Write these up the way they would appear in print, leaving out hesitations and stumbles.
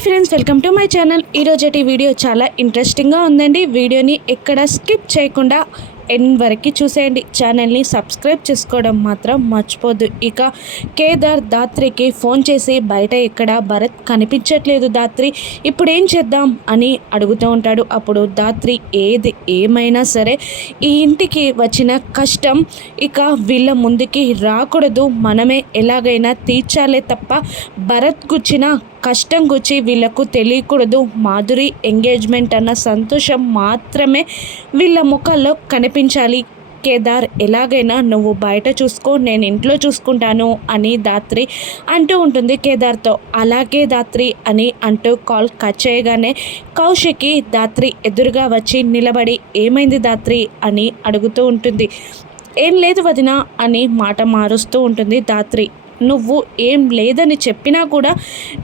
Hi friends, welcome to my channel. ఈరోజటి video చాలా ఇంట్రెస్టింగ్గా ఉందండి. వీడియోని ఎక్కడ స్కిప్ చేయకుండా ఎండ్ వరకు చూసేయండి. ఛానల్ని సబ్స్క్రైబ్ చేసుకోవడం మాత్రం మర్చిపోద్దు. ఇక కేదార్ దాత్రికి ఫోన్ చేసి బయట ఎక్కడ భరత్ కనిపించట్లేదు దాత్రి, ఇప్పుడు ఏం చేద్దాం అని అడుగుతూ ఉంటాడు. అప్పుడు దాత్రి ఏది ఏమైనా సరే ఈ ఇంటికి వచ్చిన కష్టం ఇక వీళ్ళ ముందుకి రాకూడదు, మనమే ఎలాగైనా తీర్చాలే తప్ప భరత్ గుచ్చిన కష్టం గుచ్చి వీళ్ళకు తెలియకూడదు. మాధురి ఎంగేజ్మెంట్ అన్న సంతోషం మాత్రమే వీళ్ళ ముఖాల్లో కనిపించాలి. కేదార్ ఎలాగైనా నువ్వు బయట చూసుకో, నేను ఇంట్లో చూసుకుంటాను అని దాత్రి అంటూ ఉంటుంది కేదార్తో. అలాగే దాత్రి అని అంటూ కాల్ కట్ చేయగానే కౌశికి దాత్రి ఎదురుగా వచ్చి నిలబడి ఏమైంది దాత్రి అని అడుగుతూ ఉంటుంది. ఏం లేదు వదినా అని మాట మారుస్తూ ఉంటుంది దాత్రి. నువ్వు ఏం లేదని చెప్పినా కూడా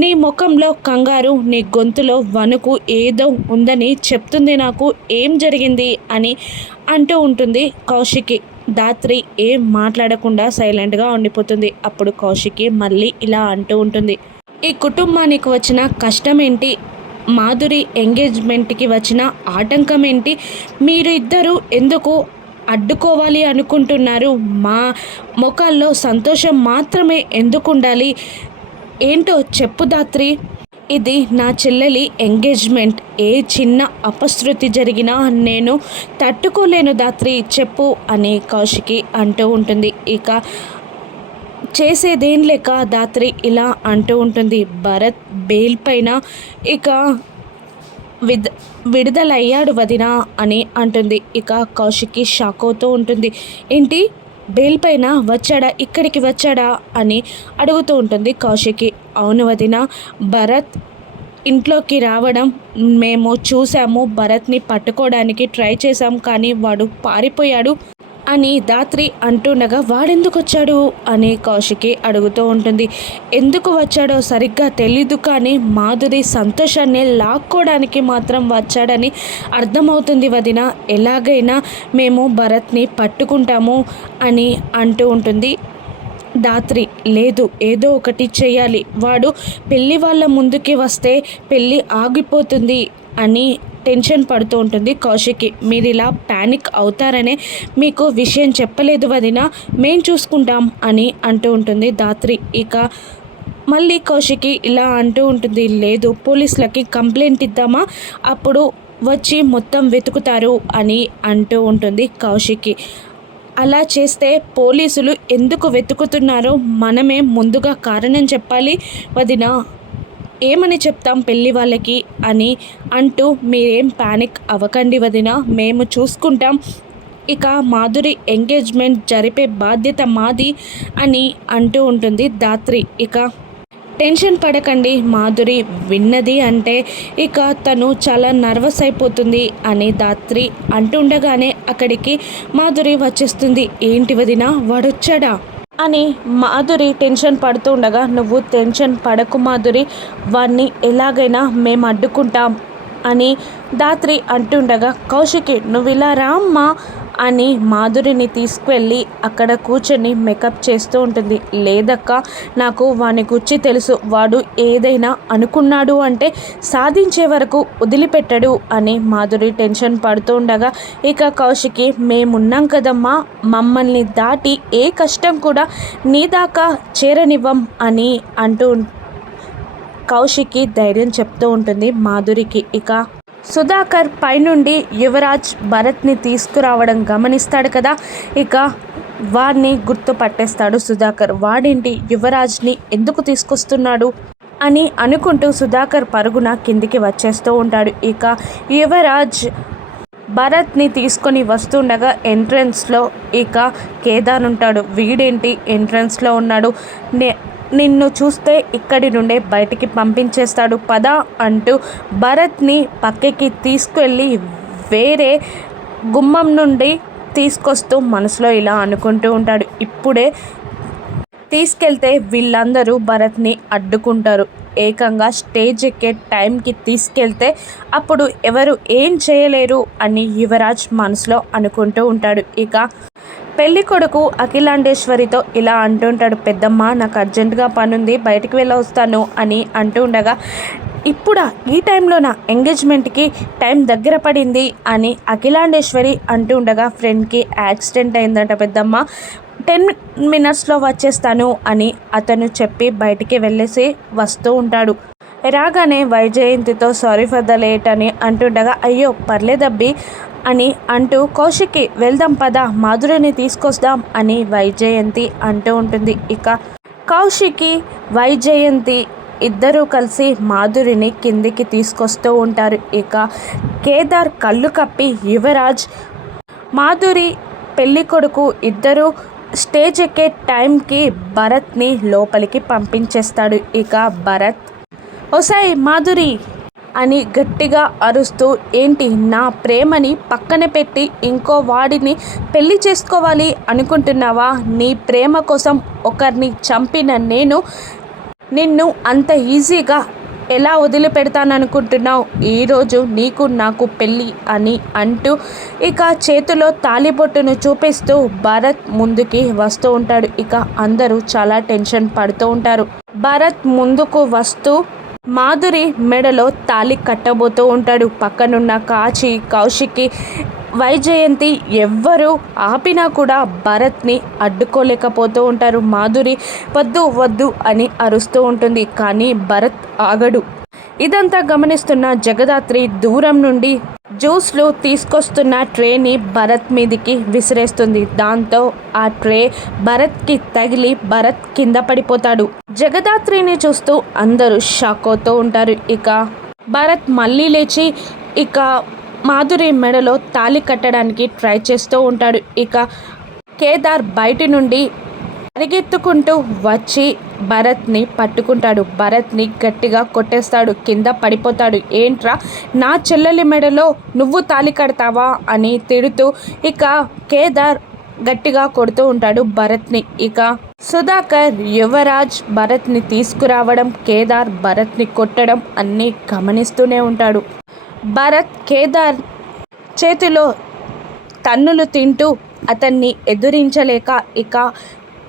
నీ ముఖంలో కంగారు, నీ గొంతులో వణుకు ఏదో ఉందని చెప్తుంది నాకు. ఏం జరిగింది అని అంటూ ఉంటుంది కౌశికి. దాత్రి ఏం మాట్లాడకుండా సైలెంట్గా ఉండిపోతుంది. అప్పుడు కౌశికి మళ్ళీ ఇలా అంటూ ఉంటుంది, ఈ కుటుంబానికి వచ్చిన కష్టం ఏంటి, మాధురి ఎంగేజ్మెంట్కి వచ్చిన ఆటంకం ఏంటి, మీరు ఇద్దరు ఎందుకు అడ్డుకోవాలి అనుకుంటున్నారు, మా ముఖాల్లో సంతోషం మాత్రమే ఎందుకు ఉండాలి, ఏంటో చెప్పు దాత్రి. ఇది నా చెల్లెలి ఎంగేజ్మెంట్, ఏ చిన్న అపశృతి జరిగినా నేను తట్టుకోలేను దాత్రి, చెప్పు అని కౌశికి అంటూ ఉంటుంది. ఇక చేసేదేం లేక దాత్రి ఇలా అంటూ ఉంటుంది. భరత్ బెయిల్ పైన ఇక విడుదలయ్యాడు వదినా అని అంటుంది. ఇక కౌశికి షాక్ అవుతూ ఉంటుంది. ఏంటి, బెయిల్ పైన వచ్చాడా, ఇక్కడికి వచ్చాడా అని అడుగుతూ ఉంటుంది కౌశికి. అవును వదినా, భరత్ ఇంట్లోకి రావడం మేము చూసాము, భరత్ని పట్టుకోవడానికి ట్రై చేశాం కానీ వాడు పారిపోయాడు అని దాత్రి అంటుండగా వాడెందుకు వచ్చాడు అని కౌశికి అడుగుతూ ఉంటుంది. ఎందుకు వచ్చాడో సరిగ్గా తెలీదు కానీ మాధురి సంతోషాన్ని లాక్కోవడానికి మాత్రం వచ్చాడని అర్థమవుతుంది వదిన, ఎలాగైనా మేము భరత్ని పట్టుకుంటాము అని అంటూ ఉంటుంది దాత్రి. లేదు, ఏదో ఒకటి చేయాలి, వాడు పెళ్ళి వాళ్ళ ముందుకి వస్తే పెళ్ళి ఆగిపోతుంది అని టెన్షన్ పడుతూ ఉంటుంది కౌశికి. మీరు ఇలా ప్యానిక్ అవుతారనే మీకు విషయం చెప్పలేదు వదిన, మేం చూసుకుంటాం అని అంటూ ఉంటుంది దాత్రి. ఇక మళ్ళీ కౌశికి ఇలా అంటూ ఉంటుంది, లేదు పోలీసులకి కంప్లైంట్ ఇద్దామా, అప్పుడు వచ్చి మొత్తం వెతుకుతారు అని అంటూ ఉంటుంది కౌశికి. అలా చేస్తే పోలీసులు ఎందుకు వెతుకుతున్నారో మనమే ముందుగా కారణం చెప్పాలి వదిన, ఏమని చెప్తాం పెళ్ళి వాళ్ళకి అని అంటూ మీరేం ప్యానిక్ అవ్వకండి వదిన, మేము చూసుకుంటాం, ఇక మాధురి ఎంగేజ్మెంట్ జరిపే బాధ్యత మాది అని అంటూ ఉంటుంది దాత్రి. ఇక టెన్షన్ పడకండి, మాధురి విన్నది అంటే ఇక తను చాలా నర్వస్ అయిపోతుంది అని దాత్రి అంటుండగానే అక్కడికి మాధురి వచ్చేస్తుంది. ఏంటి వదిన, వాడొచ్చాడా అని మాధురి టెన్షన్ పడుతూ ఉండగా, నువ్వు టెన్షన్ పడకు మాధురి, వాడిని ఎలాగైనా మేము అడ్డుకుంటాం అని దాత్రి అంటుండగా కౌశికి నువ్వు ఇలా రామ్మా అని మాధురిని తీసుకువెళ్ళి అక్కడ కూర్చొని మేకప్ చేస్తూ ఉంటుంది. లేదక్క, నాకు వాని గురించి తెలుసు, వాడు ఏదైనా అనుకున్నాడు అంటే సాధించే వరకు వదిలిపెట్టడు అని మాధురి టెన్షన్ పడుతూ ఉండగా ఇక కౌశికి మేమున్నాం కదమ్మా, మమ్మల్ని దాటి ఏ కష్టం కూడా నీ దాకా చేరనివ్వం అని అంటూ కౌశికి ధైర్యం చెప్తూ ఉంటుంది మాధురికి. ఇక సుధాకర్ పైనుండి యువరాజ్ భరత్ని తీసుకురావడం గమనిస్తాడు కదా, ఇక వాడిని గుర్తుపట్టేస్తాడు సుధాకర్. వాడేంటి యువరాజ్ని ఎందుకు తీసుకొస్తున్నాడు అని అనుకుంటూ సుధాకర్ పరుగున కిందికి వచ్చేస్తూ ఉంటాడు. ఇక యువరాజ్ భరత్ని తీసుకొని వస్తుండగా ఎంట్రన్స్లో ఇక కేదార్ ఉంటాడు. వీడేంటి ఎంట్రన్స్లో ఉన్నాడు, నిన్ను చూస్తే ఇక్కడి నుండే బయటికి పంపించేస్తాడు పద అంటూ భరత్ని పక్కకి తీసుకెళ్ళి వేరే గుమ్మం నుండి తీసుకొస్తూ మనసులో ఇలా అనుకుంటూ ఉంటాడు. ఇప్పుడే తీసుకెళ్తే వీళ్ళందరూ భరత్ని అడ్డుకుంటారు, ఏకంగా స్టేజ్ ఎక్కే టైంకి తీసుకెళ్తే అప్పుడు ఎవరు ఏం చేయలేరు అని యువరాజ్ మనసులో అనుకుంటూ ఉంటాడు. ఇక పెళ్లి కొడుకు అఖిలాండేశ్వరితో ఇలా అంటుంటాడు, పెద్దమ్మ నాకు అర్జెంటుగా పనుంది బయటికి వెళ్ళి వస్తాను అని అంటూ ఉండగా ఇప్పుడా ఈ టైంలోన ఎంగేజ్మెంట్కి టైం దగ్గర పడింది అని అఖిలాండేశ్వరి అంటూ ఉండగా ఫ్రెండ్కి యాక్సిడెంట్ అయిందంట పెద్దమ్మ, 10 మినిట్స్లో వచ్చేస్తాను అని అతను చెప్పి బయటికి వెళ్ళేసి వస్తూ ఉంటాడు. రాగానే వైజయంతితో సారీ ఫర్ ద లేట్ అని అంటుండగా అయ్యో పర్లేదబ్బి అని అంటూ కౌశిక్కి వెళ్దాం పద మాధురిని తీసుకొస్తాం అని వైజయంతి అంటూ ఉంటుంది. ఇక కౌశిక్కి వైజయంతి ఇద్దరూ కలిసి మాధురిని కిందికి తీసుకొస్తూ ఉంటారు. ఇక కేదార్ కళ్ళు కప్పి యువరాజ్ మాధురి పెళ్ళి కొడుకు ఇద్దరు స్టేజ్ ఎక్కే టైంకి భరత్ని లోపలికి పంపించేస్తాడు. ఇక భరత్ ఒసాయ్ మాధురి అని గట్టిగా అరుస్తూ ఏంటి నా ప్రేమని పక్కన పెట్టి ఇంకో వాడిని పెళ్లి చేసుకోవాలి అనుకుంటున్నావా? నీ ప్రేమ కోసం ఒకరిని చంపిన నేను నిన్ను అంత ఈజీగా ఎలా వదిలిపెడతాననుకుంటున్నావు? ఈరోజు నీకు నాకు పెళ్ళి అని అంటూ ఇక చేతిలో తాళిబొట్టును చూపిస్తూ భరత్ ముందుకి వస్తూ ఉంటాడు. ఇక అందరూ చాలా టెన్షన్ పడుతూ ఉంటారు. భరత్ ముందుకు వస్తూ మాధురి మెడలో తాళి కట్టబోతూ ఉంటాడు. పక్కనున్న కాచి కౌశిక్కి వైజయంతి ఎవ్వరూ ఆపినా కూడా భరత్ని అడ్డుకోలేకపోతూ ఉంటారు. మాధురి వద్దు వద్దు అని అరుస్తూ ఉంటుంది, కానీ భరత్ ఆగడు. ఇదంతా గమనిస్తున్న జగదాత్రి దూరం నుండి జ్యూస్లు తీసుకొస్తున్న ట్రేని భరత్ మీదికి విసిరేస్తుంది. దాంతో ఆ ట్రే భరత్కి తగిలి భరత్ కింద పడిపోతాడు. జగదాత్రిని చూస్తూ అందరూ షాక్ అవుతూ ఉంటారు. ఇక భరత్ మళ్ళీ లేచి ఇక మాధురి మెడలో తాళి కట్టడానికి ట్రై చేస్తూ ఉంటాడు. ఇక కేదార్ బయటి నుండి పరిగెత్తుకుంటూ వచ్చి భరత్ని పట్టుకుంటాడు. భరత్ని గట్టిగా కొట్టేస్తాడు, కింద పడిపోతాడు. ఏంట్రా నా చెల్లెలి మెడలో నువ్వు తాళి కడతావా అని తిడుతూ ఇక కేదార్ గట్టిగా కొడుతూ ఉంటాడు భరత్ని. ఇక సుధాకర్ యువరాజ్ భరత్ని తీసుకురావడం, కేదార్ భరత్ని కొట్టడం అన్నీ గమనిస్తూనే ఉంటాడు. భరత్ కేదార్ చేతిలో తన్నులు తింటూ అతన్ని ఎదురించలేక ఇక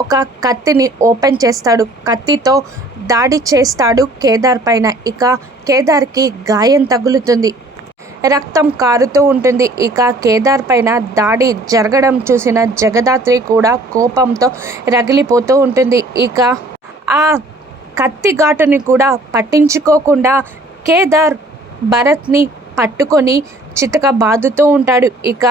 ఒక కత్తిని ఓపెన్ చేస్తాడు. కత్తితో దాడి చేస్తాడు కేదార్ పైన. ఇక కేదార్కి గాయం తగులుతుంది, రక్తం కారుతూ ఉంటుంది. ఇక కేదార్ పైన దాడి జరగడం చూసిన జగదాత్రి కూడా కోపంతో రగిలిపోతూ ఉంటుంది. ఇక ఆ కత్తి ఘాటుని కూడా పట్టించుకోకుండా కేదార్ భరత్ని పట్టుకొని చితక బాదుతూ ఉంటాడు. ఇక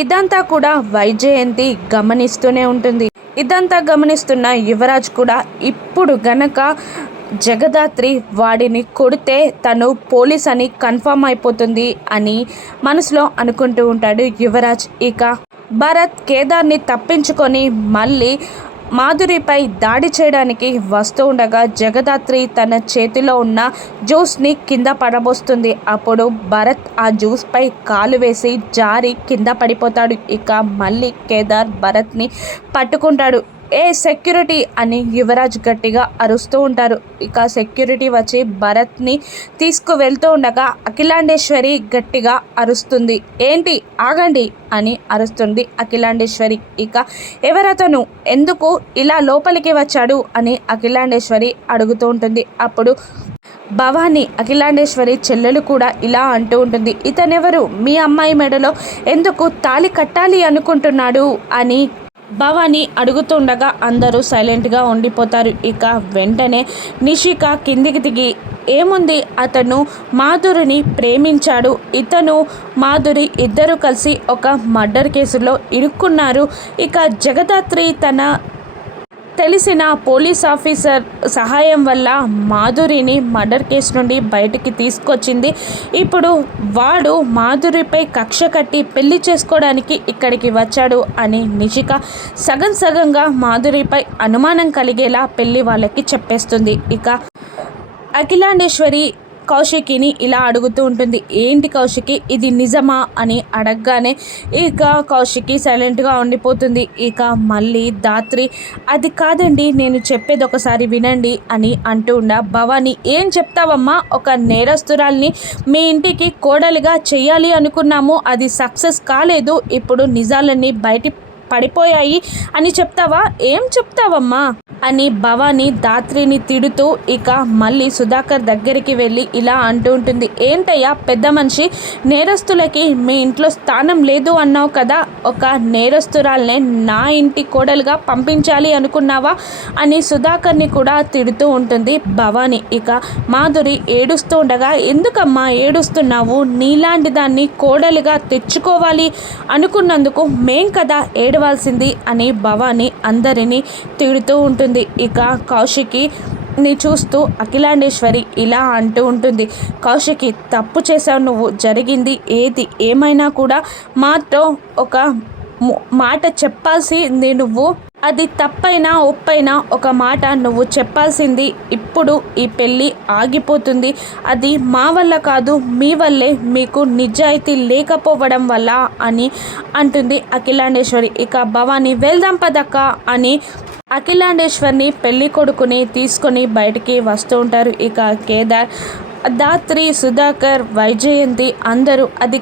ఇదంతా కూడా వైజయంతి గమనిస్తూనే ఉంటుంది. ఇదంతా గమనిస్తున్న యువరాజ్ కూడా ఇప్పుడు గనక జగదాత్రి వాడిని కొడితే తను పోలీస్ అని కన్ఫర్మ్ అయిపోతుంది అని మనసులో అనుకుంటూ ఉంటాడు యువరాజ్. ఇక భరత్ కేదార్ని తప్పించుకొని మళ్ళీ మాధురిపై దాడి చేయడానికి వస్తూ ఉండగా జగదాత్రి తన చేతిలో ఉన్న జ్యూస్ని కింద పడబోస్తుంది. అప్పుడు భరత్ ఆ జ్యూస్పై కాలు వేసి జారి కింద పడిపోతాడు. ఇక మళ్ళీ కేదార్ భరత్ని పట్టుకుంటాడు. ఏ సెక్యూరిటీ అని యువరాజ్ గట్టిగా అరుస్తూ ఉంటారు. ఇక సెక్యూరిటీ వచ్చి భరత్ని తీసుకువెళ్తూ ఉండగా అఖిలాండేశ్వరి గట్టిగా అరుస్తుంది. ఏంటి ఆగండి అని అరుస్తుంది అఖిలాండేశ్వరి. ఇక ఎవరతను, ఎందుకు ఇలా లోపలికి వచ్చాడు అని అఖిలాండేశ్వరి అడుగుతూ ఉంటుంది. అప్పుడు భవానీ అఖిలాండేశ్వరి చెల్లెలు కూడా ఇలా అంటూ ఉంటుంది, ఇతనెవరు, మీ అమ్మాయి మెడలో ఎందుకు తాళి కట్టాలి అనుకుంటున్నాడు అని భవానీ అడుగుతుండగా అందరూ సైలెంట్గా ఉండిపోతారు. ఇక వెంటనే నిషిక కిందికి దిగి ఏముంది, అతను మాధురిని ప్రేమించాడు, ఇతను మాధురి ఇద్దరు కలిసి ఒక మర్డర్ కేసులో ఇరుక్కున్నారు. ఇక జగదాత్రి తన తెలిసిన పోలీస్ ఆఫీసర్ సహాయం వల్ల మాధురిని మర్డర్ కేసు నుండి బయటికి తీసుకొచ్చింది. ఇప్పుడు వాడు మాధురిపై కక్ష కట్టి పెళ్లి చేసుకోవడానికి ఇక్కడికి వచ్చాడు అని నిషిక సగం సగంగా మాధురిపై అనుమానం కలిగేలా పెళ్లి వాళ్ళకి చెప్పేస్తుంది. ఇక అఖిలాండేశ్వరి కౌశికిని ఇలా అడుగుతూ ఉంటుంది, ఏంటి కౌశికి ఇది నిజమా అని అడగగానే ఇక కౌశికి సైలెంట్గా ఉండిపోతుంది. ఇక మళ్ళీ దాత్రి అది కాదండి, నేను చెప్పేది ఒకసారి వినండి అని అంటూ ఉండ భవానీ ఏం చెప్తావమ్మా, ఒక నేరస్తురాల్ని మీ ఇంటికి కోడలిగా చెయ్యాలి అనుకున్నాము, అది సక్సెస్ కాలేదు, ఇప్పుడు నిజాలన్నీ పడిపోయాయి అని చెప్తావా? ఏం చెప్తావమ్మా అని భవాని ధాత్రిని తిడుతూ ఇక మళ్ళీ సుధాకర్ దగ్గరికి వెళ్ళి ఇలా అంటూ ఉంటుంది. ఏంటయ్యా పెద్ద మనిషి, నేరస్తులకి మీ ఇంట్లో స్థానం లేదు అన్నావు కదా, ఒక నేరస్తురాల్నే నా ఇంటి కోడలుగా పంపించాలి అనుకున్నావా అని సుధాకర్ని కూడా తిడుతూ ఉంటుంది భవాని. ఇక మాధురి ఏడుస్తూ ఉండగా, ఎందుకమ్మా ఏడుస్తున్నావు? నీలాంటి దాన్ని కోడలుగా తెచ్చుకోవాలి అనుకున్నందుకు మేం కదా ఏడవాల్సింది అని భవాని అందరినీ తిడుతూ ఉంటుంది. ఇక కౌశికిని చూస్తూ అఖిలాండేశ్వరి ఇలా అంటూ ఉంటుంది. కౌశికి, తప్పు చేసావు నువ్వు. జరిగింది ఏది ఏమైనా కూడా మాతో ఒక మాట చెప్పాల్సింది నువ్వు. అది తప్పైనా ఒప్పైనా ఒక మాట నువ్వు చెప్పాల్సింది. ఇప్పుడు ఈ పెళ్ళి ఆగిపోతుంది. అది మా వల్ల కాదు, మీ వల్లే, మీకు నిజాయితీ లేకపోవడం వల్ల అని అంటుంది అఖిలాండేశ్వరి. ఇక భవాని వెళ్దాం పదక్క అని అఖిలాండేశ్వర్ని పెళ్లి కొడుకుని తీసుకొని బయటికి వస్తూ ఉంటారు. ఇక కేదార్, ధాత్రి, సుధాకర్, వైజయంతి అందరూ అది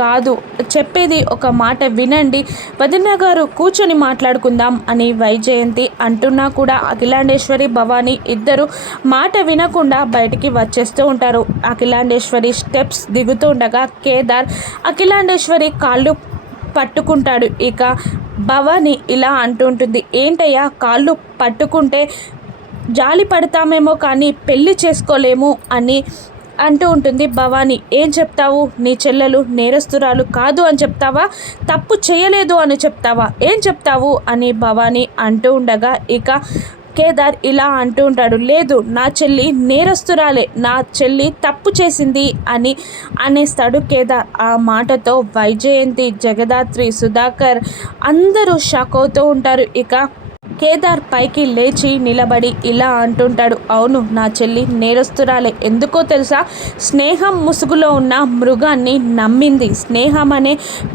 కాదు చెప్పేది ఒక మాట వినండి వదిన గారు, కూర్చొని మాట్లాడుకుందాం అని వైజయంతి అంటున్నా కూడా అఖిలాండేశ్వరి భవాని ఇద్దరు మాట వినకుండా బయటికి వచ్చేస్తూ ఉంటారు. అఖిలాండేశ్వరి స్టెప్స్ దిగుతూ ఉండగా కేదార్ అఖిలాండేశ్వరి కాళ్ళు పట్టుకుంటాడు. ఇక భవాని ఇలా అంటుంటుంది. ఏంటయ్యా కాళ్ళు పట్టుకుంటే జాలి పడతామేమో కానీ పెళ్ళి చేసుకోలేము అని అంటూ ఉంటుంది భవాని. ఏం చెప్తావు? నీ చెల్లెలు నేరస్తురాలు కాదు అని చెప్తావా? తప్పు చేయలేదు అని చెప్తావా? ఏం చెప్తావు అని భవాని అంటూ ఉండగా ఇక కేదార్ ఇలా అంటూ ఉంటాడు. లేదు, నా చెల్లి నేరస్తురాలే, నా చెల్లి తప్పు చేసింది అని అనేస్తాడు కేదార్. ఆ మాటతో వైజయంతి, జగదాత్రి, సుధాకర్ అందరూ షాక్ అవుతూ ఉంటారు. ఇక కేదార్ పైకి లేచి నిలబడి ఇలా అంటుంటాడు. అవును, నా చెల్లి నేరస్తురాలే. ఎందుకో తెలుసా? స్నేహం ముసుగులో ఉన్న మృగాన్ని నమ్మింది. స్నేహం అనే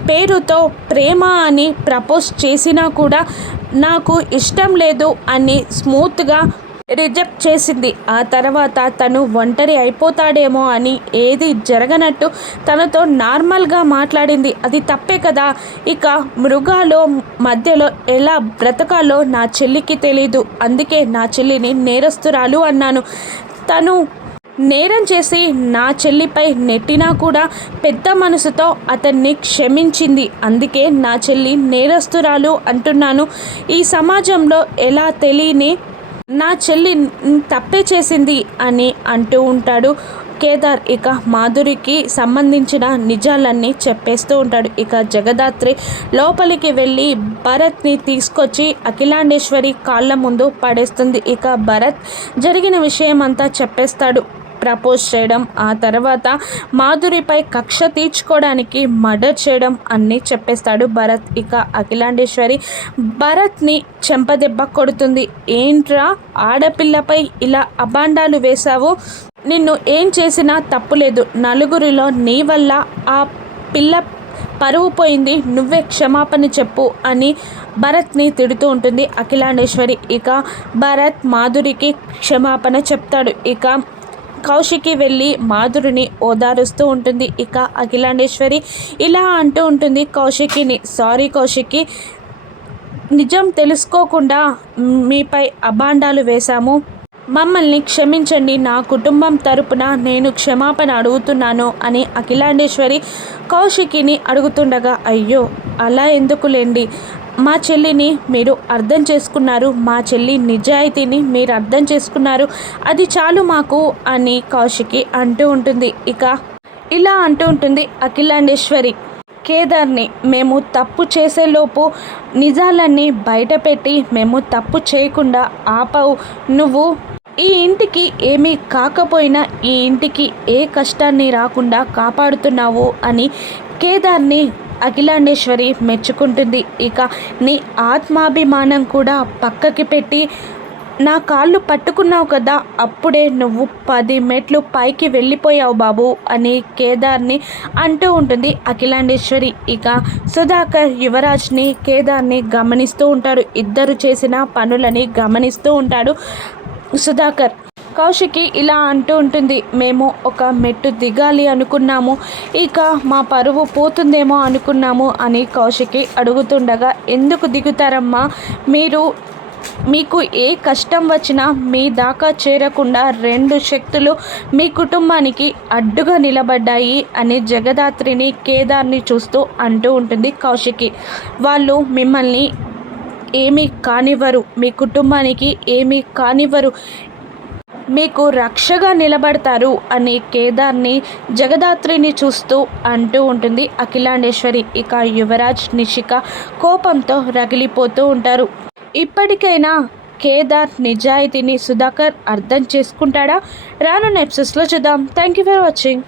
పేరుతో ప్రేమ అని ప్రపోజ్ చేసినా కూడా నాకు ఇష్టం లేదు అని స్మూత్గా రిజెక్ట్ చేసింది. ఆ తర్వాత తను ఒంటరి అయిపోతాడేమో అని ఏది జరగనట్టు తనతో నార్మల్గా మాట్లాడింది. అది తప్పే కదా. ఇక మృగాలు మధ్యలో ఎలా బ్రతకాలో నా చెల్లికి తెలీదు. అందుకే నా చెల్లిని నేరస్తురాలు అన్నాను. తను నేరం చేసి నా చెల్లిపై నెట్టినా కూడా పెద్ద మనసుతో అతన్ని క్షమించింది. అందుకే నా చెల్లి నేరస్తురాలు అంటున్నాను. ఈ సమాజంలో ఎలా తెలియని నా చెల్లి తప్పే చేసింది అని అంటూ ఉంటాడు కేదార్. ఇక మాధురికి సంబంధించిన నిజాలన్నీ చెప్పేస్తూ ఉంటాడు. ఇక జగదాత్రి లోపలికి వెళ్ళి భరత్ని తీసుకొచ్చి అఖిలాండేశ్వరి కాళ్ళ ముందు పడేస్తుంది. ఇక భరత్ జరిగిన విషయం అంతా చెప్పేస్తాడు. ప్రపోజ్ చేయడం, ఆ తర్వాత మాధురిపై కక్ష తీర్చుకోవడానికి మర్డర్ చేయడం అన్నీ చెప్పేస్తాడు భరత్. ఇక అఖిలాండేశ్వరి భరత్ని చెంపదెబ్బ కొడుతుంది. ఏంట్రా ఆడపిల్లపై ఇలా అబాండాలు వేశావు? నిన్ను ఏం చేసినా తప్పులేదు. నలుగురిలో నీ వల్ల ఆ పిల్ల పరువు పోయింది. నువ్వే క్షమాపణ చెప్పు అని భరత్ని తిడుతూ ఉంటుంది అఖిలాండేశ్వరి. ఇక భరత్ మాధురికి క్షమాపణ చెప్తాడు. ఇక కౌశికి వెళ్ళి మాధురిని ఓదారుస్తూ ఉంటుంది. ఇక అఖిలాండేశ్వరి ఇలా అంటూ ఉంటుంది కౌశికిని. సారీ కౌశికి, నిజం తెలుసుకోకుండా మీపై అబాండాలు వేశాము. మమ్మల్ని క్షమించండి. నా కుటుంబం తరపున నేను క్షమాపణ అడుగుతున్నాను అని అఖిలాండేశ్వరి కౌశికిని అడుగుతుండగా, అయ్యో అలా ఎందుకులేండి, మా చెల్లిని మీరు అర్థం చేసుకున్నారు, మా చెల్లి నిజాయితీని మీరు అర్థం చేసుకున్నారు, అది చాలు మాకు అని కౌశికి అంటూ ఉంటుంది. ఇక ఇలా అంటూ ఉంటుంది అఖిలాండేశ్వరి కేదార్ని. మేము తప్పు చేసేలోపు నిజాలన్నీ బయటపెట్టి మేము తప్పు చేయకుండా ఆపవు. నువ్వు ఈ ఇంటికి ఏమీ కాకపోయినా ఈ ఇంటికి ఏ కష్టాన్ని రాకుండా కాపాడుతున్నావు అని కేదార్ని అఖిలాండేశ్వరి మెచ్చుకుంటుంది. ఇక నీ ఆత్మాభిమానం కూడా పక్కకి పెట్టి నా కాళ్ళు పట్టుకున్నావు కదా, అప్పుడే నువ్వు 10 మెట్లు పైకి వెళ్ళిపోయావు బాబు అని కేదార్ని అంటూ ఉంటుంది అఖిలాండేశ్వరి. ఇక సుధాకర్ యువరాజ్ని కేదార్ని గమనిస్తూ ఉంటాడు. ఇద్దరు చేసిన పనులని గమనిస్తూ ఉంటాడు సుధాకర్. కౌశికి ఇలా అంటూ ఉంటుంది. మేము ఒక మెట్టు దిగాలి అనుకున్నాము, ఇక మా పరువు పోతుందేమో అనుకున్నాము అని కౌశికి అడుగుతుండగా, ఎందుకు దిగుతారమ్మా మీరు, మీకు ఏ కష్టం వచ్చినా మీ దాకా చేరకుండా 2 శక్తులు మీ కుటుంబానికి అడ్డుగా నిలబడ్డాయి అని జగదాత్రిని కేదార్ని చూస్తూ అంటూ ఉంటుంది కౌశికి. వాళ్ళు మిమ్మల్ని ఏమీ కానివ్వరు, మీ కుటుంబానికి ఏమీ కానివ్వరు, మీకు రక్షగా నిలబడతారు అని కేదార్ని జగదాత్రిని చూస్తూ అంటూ ఉంటుంది అఖిలాండేశ్వరి. ఇక యువరాజ్ నిషిక కోపంతో రగిలిపోతూ ఉంటారు. ఇప్పటికైనా కేదార్ నిజాయితీని సుధాకర్ అర్థం చేసుకుంటాడా? రానున్న ఎపిసోడ్స్లో చూద్దాం. Thank you for watching.